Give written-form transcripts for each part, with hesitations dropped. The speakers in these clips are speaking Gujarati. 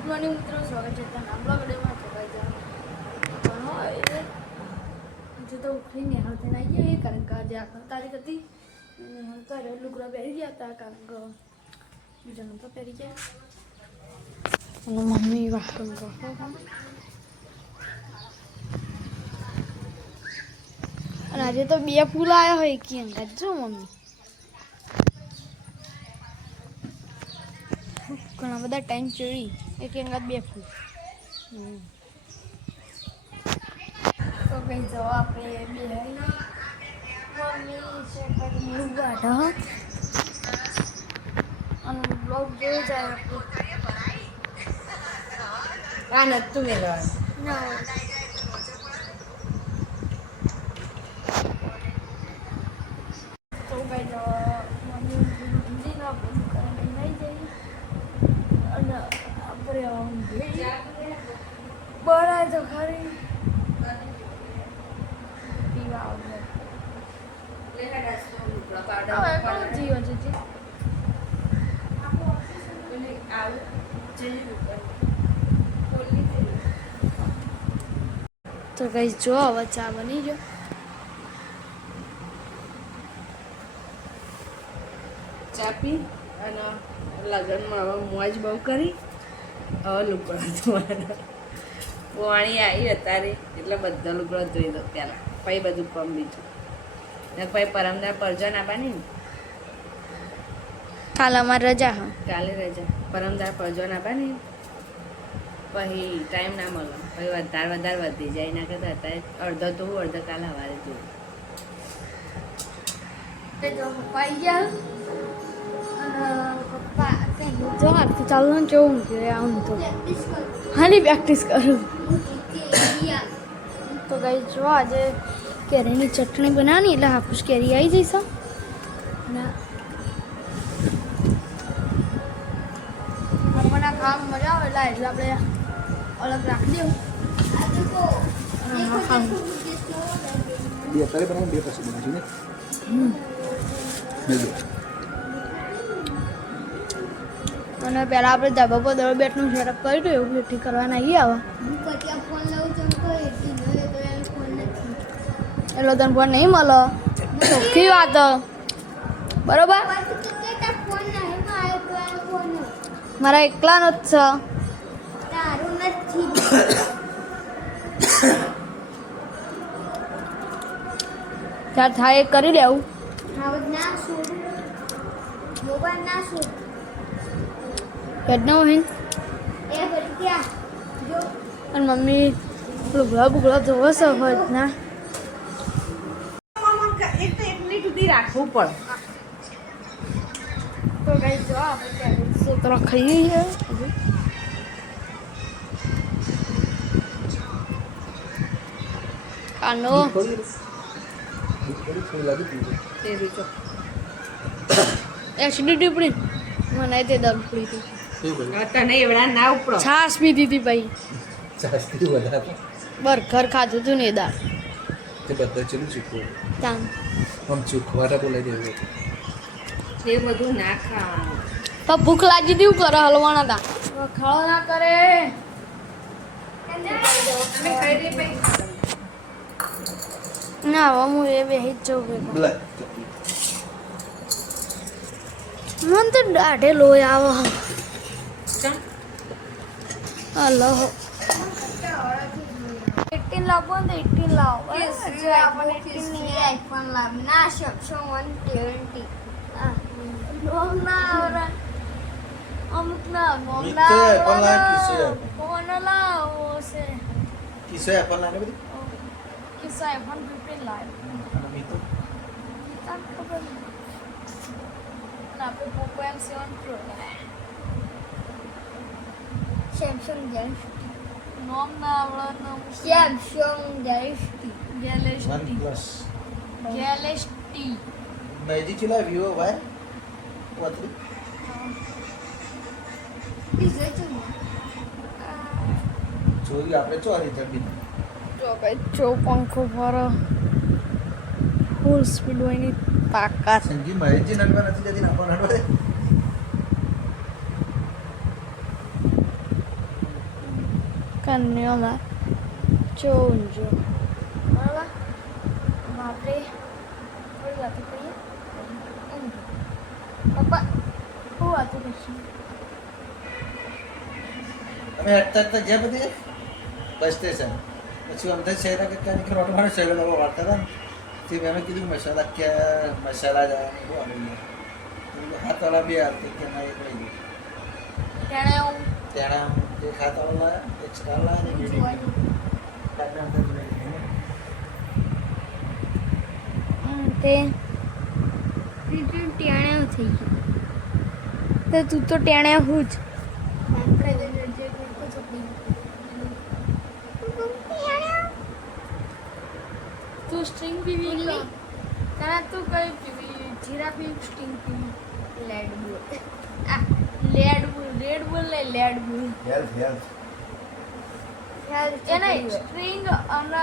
ગુડ મોર્નિંગ મિત્રો, સ્વાગત છે તમારા આપણા વિડીયોમાં. પણ હવે હજુ તો ઉઠીને હાથે આવી ગયા કારણ કે આજે 8 તારીખ હતી અને હું તો લુગડા પહેરી ગયા હતા કારણ કે બીજા નહોતો પહેરી ગયા અને મમ્મી વાસણ કરતો અને આજે તો 2 ફૂલ આવ્યા હોય કે અંગાત જો મમ્મી ઘણા બધા ટાઈમ ચોરી એક અંગાત 2 ફૂલ તો કઈ જો આપણે બે મમ્મી છે કરી વાઢા અને બ્લોગ જોઈ જાય આ નતું મેળવાનું ના તો કઈ જો મમ્મી હિન્દીના બધું કરીને નહીં જઈ અને આપણે બળાય તો ખરી પીવા આવે કોણ જીવન છે જી તો કઈ જો હવે ચા બની ગયો ચા પી અને લગ્નમાં હવે મોજ બહુ કરી હવે લુગડા ધોવાના પોણી આવી અત્યારે એટલે બધા લુગડા ધોઈ દો પહેલાં પછી બધું કમ બીજું ને પછી પરમદાર પરજન આપવાની ને કાલે અમારે રજા હા કાલે રજા પરમદાર પરજન આપવાની પછી ટાઈમ ના મળે પછી વધારે વધી જાય એના કરતાં અત્યારે અડધો તો હું અડધો કાલે સવારે જોઉં જો પપ્પા આવી ગયા અને પપ્પા જો આરતી ચાલુ ને જોઉં કે આમ તો હાલી પ્રેક્ટિસ કરું તો ગઈ જો આજે કેરીની ચટણી બનાવવાની એટલે હાફૂસ કેરી આવી જઈશ અને આપણને ખાવાનું મજા આવે એટલે આપણે અલગ રાખી દેવું ખાવું બે અત્યારે બનાવું બે પછી બનાવશું ને અને પહેલાં આપણે ધાબા પર દળ બેટનું સેટઅપ કર્યું હતું એવું ઠીક કરવાના આવી આવે એટલો તને ફોન નહીં મળો ચોખ્ખી વાત બરોબર મારા એકલાનો જ છે ત્યાં થાય એ કરી લેવું હેડનો હિન અને મમ્મી લુગડા બુગડા ધોવો છે ના એક તો 1 મિનિટ સુધી રાખવું પડે તો ગઈ જો આપણે સોતરો ખાઈએ છે કાનો તે રૂચો એસિડિટી પડી મને તે દમ પડી હતી તને એવડા ના ઉપડો છાશ પીધી હતી ભાઈ ચાસ્તી વધારે બરખર ખાધું હતું ને એ દાળ તે બધા ચેલું શીખવું તાન આમ ચૂખવાટા બોલાઈ દેવું એ બધું ના ખાવાનું તો ભૂખ લાગી હતી કરે હલવાના હતા ખાવા ના કરે તમે ખાઈ લે પછી ના હવે હું એ બેહી જ જવું બોલાય મને તો દાઢે લોહી આવે ચમ હલો 18 લાવો ને 18 લાવો જો આપણે 18 ની આઈફોન લાવ ના શકશો 120 નોમ ના આવરા અમુક ના નોમ ના ફોન લાવો છે કિસો એપલ લાને બધી કિસ્સા આઈફોન 15 લાવ અને મી તો તાન ખબર ના આપણે Poco M7 Pro Samsung Galaxy નોમ ના આવડે નો સેમસંગ ગેલેક્સી OnePlus ગેલેક્સી મેજી ચલા વિવો વાય પોતરી ચોરી આપણે ચોરી જબી જો કઈ ચો પંખો ફરો ફૂલ સ્પીડ હોય ની તાકાત સંજી મહેશજી નડવા નથી જતી નાખો નડવા દે કન્યાલા ચોંજો બરાબર આપણે થોડી વાતો કરીએ પપ્પા શું વાતો કરશું અમે હટતા જ્યાં બધી બસ સ્ટેશન પછી અમદાવાદ શહેરા કે ક્યાં રોટ મારે શહેર લોકો વાળતા હતા ને તે મેં કીધું મસાલા ક્યાં મસાલા જવાની બહુ આવી હાથવાળા બે આવતી કે ના એક લઈ ગયું ત્યારે હું ત્યાં એક હાથવાળા લાયા એક સ્ટાર લાયા ને બીજી તે ટેણા થઈ ગયું તો તું તો ટેણા હું જ તું સ્ટ્રિંગ પીવી તારા તું કઈ પીવી જીરા પીવી સ્ટ્રિંગ પીવી લેડ બુલ લેડ બુલ રેડ બુલ ને લેડ બુલ હેલ્થ એ નહીં સ્ટ્રિંગ અને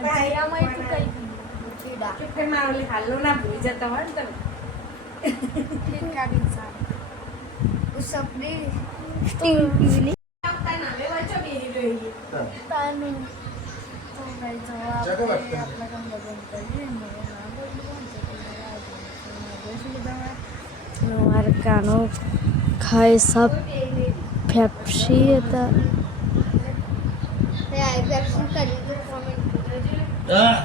જીરામાં તું કઈ પીવી જીરા કે ફેર મારો લે હાલો ના ભૂલી જતા હોય ને તમે ઠીકા બી સારું સપની સ્ટ્રિંગ પીવી આવતા ના લે વાંચો બેરી રહી તાનું તો ભાઈ જવાબ જગો વાત કરી. આપણા કામ લગન કરીએ ને મારા કાનો ખાય સબ ફેપ્સી હતા હા